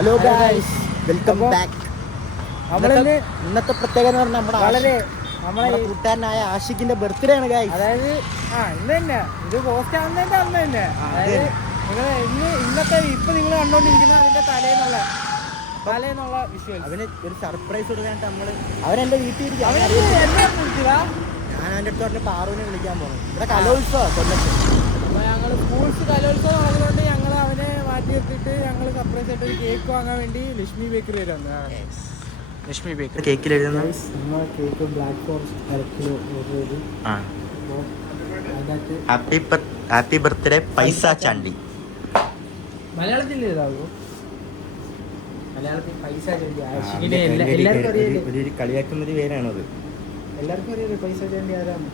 Hello guys, welcome back. ഇന്നത്തെ പ്രത്യേകത എന്ന് പറഞ്ഞാൽ നമ്മുടെ കൂട്ടുകാരനായ ആഷിഖിന്റെ ബർത്ത്ഡേ ആണ് ഗൈസ്. അതായത് ഇന്ന് തന്നെ ഇത് പോസ്റ്റ് ആവുന്നതിന്റെ അന്ന് തന്നെ, അതായത് ഇന്നത്തെ ഇപ്പൊ നിങ്ങൾ കണ്ടോണ്ടിരിക്കുന്ന അതിന്റെ തലേന്നുള്ള വിഷ്വൽ. അവന് ഒരു സർപ്രൈസ് കൊടുക്കാനായിട്ട് അവനെന്റെ വീട്ടിൽ ഞാൻ അവന്റെ അടുത്ത് പറഞ്ഞ പാറുവിനെ വിളിക്കാൻ പോകുന്നു. ഇവിടെ കലോത്സവം കൊല്ലത്ത്. അപ്പോൾ ഞങ്ങൾ സ്കൂൾസ് കലോത്സവം നടന്നുകൊണ്ട് ഞങ്ങൾ അവനെ മാറ്റി നിർത്തിയിട്ട് ഞങ്ങൾ സർപ്രൈസ് ആയിട്ട് ഒരു കേക്ക് വാങ്ങാൻ വേണ്ടി ലക്ഷ്മി ബേക്കറി വരെ വന്നതാണ്. ലക്ഷ്മി ബേക്കറി കേക്കിൽ എഴുതുന്ന കേക്ക് ബ്ലാക്ക് ഫോറസ്റ്റ് കലക്കിലോ ഓർഡർ ചെയ്തു. ഹാപ്പി ബർത്ത്ഡേ പൈസ ചാണ്ടി. മലയാളത്തിൽ എഴുതാവോ? മലയാളത്തിൽ പൈസ ചാണ്ടി. ഒരു കളിയാക്കുന്നൊരു പേരാണത്. എല്ലാവർക്കും അറിയാം പൈസ ചാണ്ടി ആരാണ്.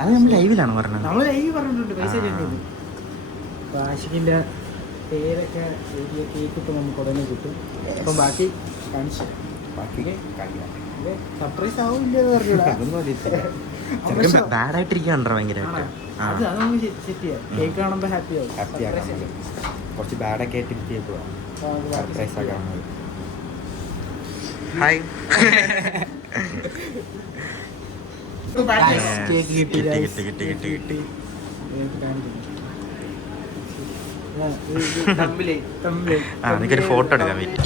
അത് നമ്മൾ ലൈവിലാണ് പറഞ്ഞത്. നമ്മൾ ലൈവ് പറഞ്ഞിട്ടുണ്ട് പൈസ ചാണ്ടി. അപ്പോൾ ആഷിഖിൻ്റെ പേരൊക്കെ എഴുതിയ കേക്ക് ഇപ്പോൾ നമുക്ക് ഉടനെ കിട്ടും. അപ്പം ബാക്കി കാണിച്ചു സർപ്രൈസ് ആവും ഇല്ലെന്ന് പറഞ്ഞില്ല. ബാഡായിട്ടിരിക്കണ്ടോ ഭയങ്കരമായിട്ട്. അത് നമുക്ക് സെറ്റ് ചെയ്യാം. കേക്ക് കാണുമ്പോൾ ഹാപ്പി ആവും. കുറച്ച് ബാഡൊക്കെ ആയിട്ട് സർപ്രൈസ് ആക്കാൻ. ഹായ്, എനിക്കൊരു ഫോട്ടോ എടുക്കാൻ പറ്റും.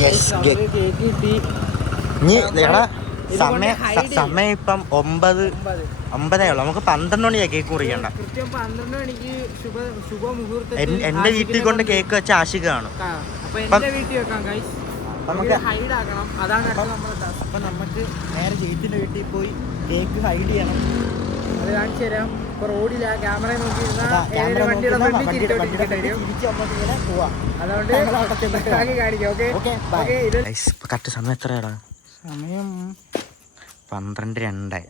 സമയം ഇപ്പം 9:09 നമുക്ക് 12 മണിയാ കേക്ക് മുറിക്കണ്ട. കൃത്യം 12 മണിക്ക് ശുഭമുഹൂർത്തം എന്റെ വീട്ടിൽ കൊണ്ട് കേക്ക് വെച്ച ആഷിഖ് കാണും. അപ്പൊ വീട്ടിൽ വെക്കാം ഗൈസ്. നമുക്ക് ഹൈഡ് ആക്കണം. അതാണ് അപ്പൊ നമുക്ക് നേരെ ചേച്ചിന്റെ വീട്ടിൽ പോയി കേക്ക് ഹൈഡ് ചെയ്യണം. അത് കാണിച്ചു തരാം. ഇപ്പൊ റോഡിൽ ആ ക്യാമറ നോക്കിയിരുന്ന വണ്ടിയുടെ അതുകൊണ്ട് കറക്റ്റ് സമയം എത്രയാടാ? സമയം 12:02.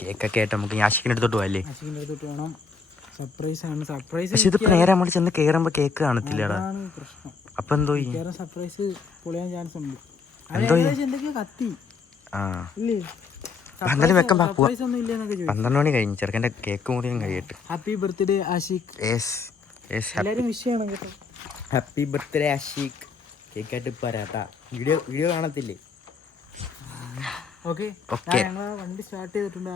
കേക്കൊക്കെ ആയിട്ട് നമുക്ക് ആഷിഖിന്റെ അടുത്തോട്ട് പോവല്ലേ? ആഷിഖിന്റെ അടുത്തോട്ട് വേണം. സർപ്രൈസ് ആണ്. സർപ്രൈസ്. പക്ഷെ ഇതിപ്പോ നേരെ നമ്മൾ ചെന്ന് കേറുമ്പോ കേക്ക് കാണത്തില്ലടാ. പ്രശ്നം. അപ്പൊ എന്തോ സർപ്രൈസ് പൊളിയാൻ ചാൻസ് ഉണ്ട്. എന്തൊക്കെയോ കത്തി ഇല്ലേ? 12 വെക്കാം. 12 മണി കഴിഞ്ഞു. ചെറുക്കൻ്റെ കേക്ക് മുറിയും കഴിയട്ടെ. Happy birthday Ashiq. എല്ലാവരും വിഷ് ചെയ്യണം കേട്ടോ. Happy birthday Ashiq. കേക്കായിട്ട് ഇപ്പൊ വരാട്ടാ. വീഡിയോ കാണത്തില്ലേ? ഓക്കെ, ഞങ്ങൾ വണ്ടി സ്റ്റാർട്ട് ചെയ്തിട്ടുണ്ട്.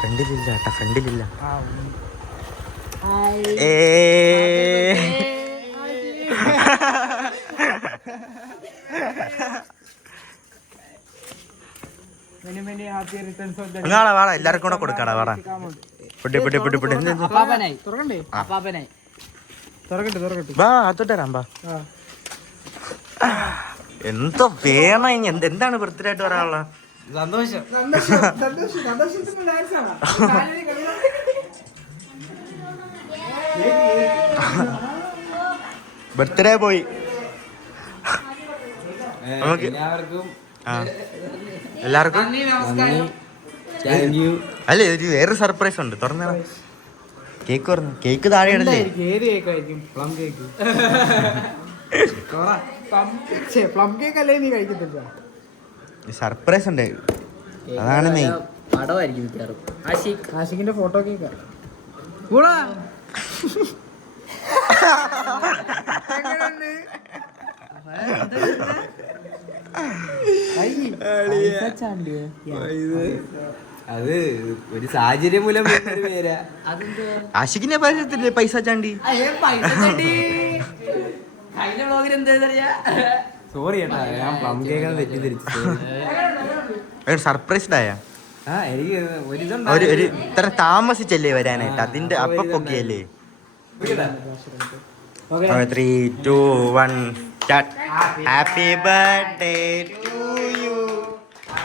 ഫ്രണ്ടിലില്ല കേട്ടാ, ഫ്രണ്ടിലില്ല. നാളെ വാടാ, എല്ലാവർക്കും കൂടെ കൊടുക്കാടാ. വാടാ, എന്തോ വേണം. എന്താണ് ബർത്ത്ഡേ ആയിട്ട് പറയാനുള്ള സന്തോഷം? ബർത്ത്ഡേ പോയി. എല്ലാവർക്കും അല്ലേ ഒരു വേറെ സർപ്രൈസ് ഉണ്ട്. തുറന്ന കേക്ക് തുറന്നു. കേക്ക് താഴെ ഇടല്ലേ? സർപ്രൈസ് ഉണ്ട്, അതാണ് മെയിൻ. ആഷിഖിന്റെ photo cake. അത് ഒരു സാഹചര്യം മൂലം പേരാ. ആഷിഖിനെ പരിചയത്തില്ലേ പൈസ ചാണ്ടി? സോറി ചേട്ടാ, ഞാൻ പ്ലം കേക്ക് തെറ്റിദ്ധരിച്ചു. സർപ്രൈസ്ഡ് ആയ എനിക്ക് ഒരു ഇത്ര താമസിച്ചല്ലേ വരാനായിട്ട്? അതിന്റെ അപ്പൊ പൊക്കിയല്ലേ? 3, 2, 1 start. Happy birthday to you.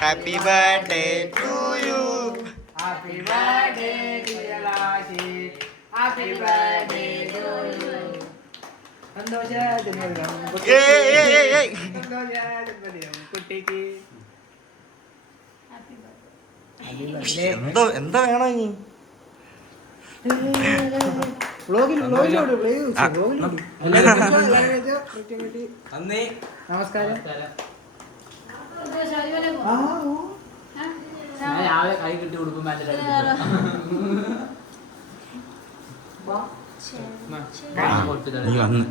Happy birthday to you. Happy birthday dear Ashik. Happy birthday to you. സന്തോഷ ജന്മദിനം കുട്ടിക്ക്. എന്താ വേണോ ഇനി? നമസ്കാരം. രാവിലെ കൈ കിട്ടി കൊടുക്കും. നീ വന്ന്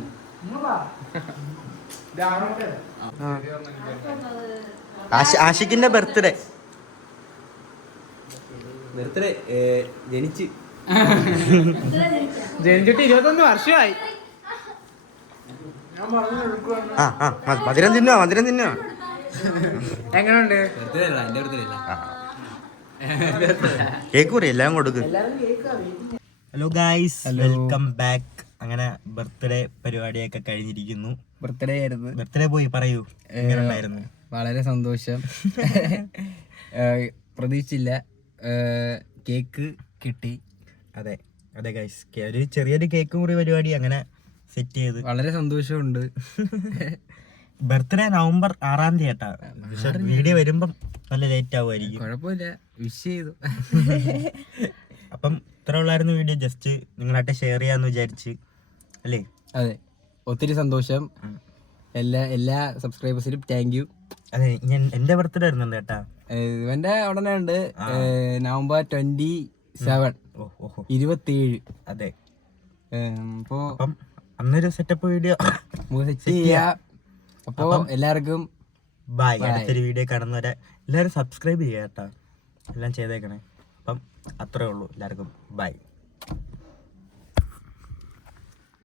ആഷിക്കിന്റെ ബർത്ത്ഡേ ജനിച്ച് ജനിച്ചിട്ട് 21 വർഷമായി. മധുരം തിന്നോ എങ്ങനെയുണ്ട്? കേക്ക് കൂടി എല്ലാം കൊടുക്കും. Hello guys, welcome back. അങ്ങനെ ബർത്ത്ഡേ പരിപാടിയൊക്കെ കഴിഞ്ഞിരിക്കുന്നു. ബർത്ത്ഡേ ആയിരുന്നു. ബർത്ത്ഡേ പോയി പറയൂ, എങ്ങനെയുണ്ടായിരുന്നു? വളരെ സന്തോഷം. പ്രതീക്ഷിച്ചില്ല, കേക്ക് കിട്ടി. അതെ ഗൈസ്, ഒരു ചെറിയൊരു കേക്ക് മുറി പരിപാടി അങ്ങനെ സെറ്റ് ചെയ്ത് വളരെ സന്തോഷമുണ്ട്. ബർത്ത്ഡേ നവംബർ 6-ാം തീയതി കേട്ടാ. പക്ഷെ വീഡിയോ വരുമ്പം നല്ല ലേറ്റ് ആവുമായിരിക്കും. കുഴപ്പമില്ല, വിഷ് ചെയ്തു. അപ്പം ഇത്ര ഉള്ളായിരുന്നു വീഡിയോ. ജസ്റ്റ് നിങ്ങളായിട്ട് ഷെയർ ചെയ്യാന്ന് വിചാരിച്ച് അല്ലേ? അതെ, ഒത്തിരി സന്തോഷം. എല്ലാ സബ്സ്ക്രൈബേഴ്സിനും താങ്ക് യു. അതെ, ഞാൻ എന്റെ ബർത്ത്ഡേ ആയിരുന്നു കേട്ടാ. ഇവന്റെ ഉടനെ ഉണ്ട്, നവംബർ 27. 27. അതെ, അപ്പം അന്നൊരു സെറ്റപ്പ് വീഡിയോ സെറ്റ് ചെയ്യാം. അപ്പോ എല്ലാവർക്കും ബൈ. അടുത്തൊരു വീഡിയോ കാണുന്നവരെ എല്ലാവരും സബ്സ്ക്രൈബ് ചെയ്യാം കേട്ടോ. എല്ലാം ചെയ്തേക്കണേ. അപ്പം അത്രേ ഉള്ളൂ. എല്ലാവർക്കും ബൈ.